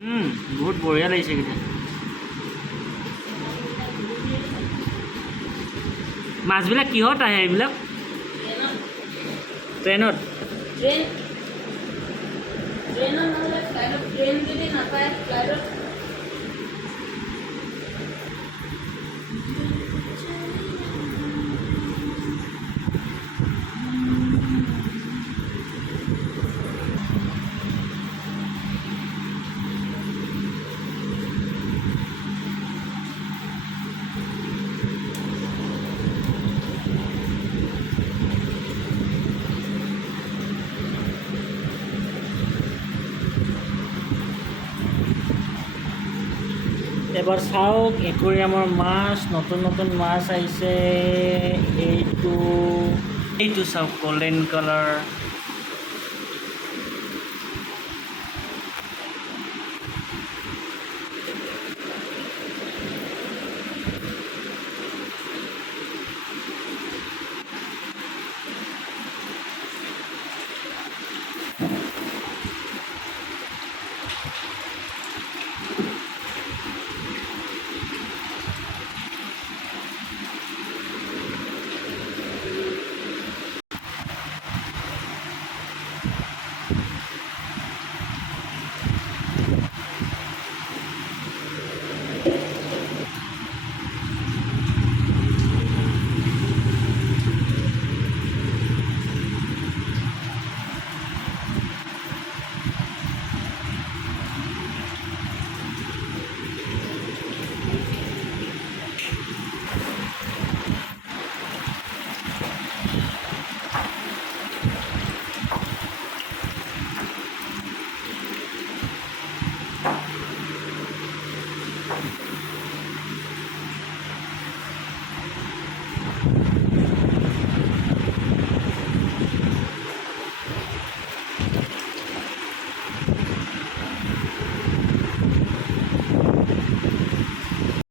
বহুত বঢ়িয়া লাগিছে এইকেইটা মাছবিলাক কিহত আহে এইবিলাক ট্ৰেইনত ট্ৰেইন ট্ৰেইনত নহ'লে ফ্লাইটত ট্ৰেইন যদি নাপায় ফ্লাইটত এবাৰ চাওক একুৰিয়ামৰ মাছ নতুন নতুন মাছ আহিছে এইটো এইটো চাওক গল্ডেন কালাৰ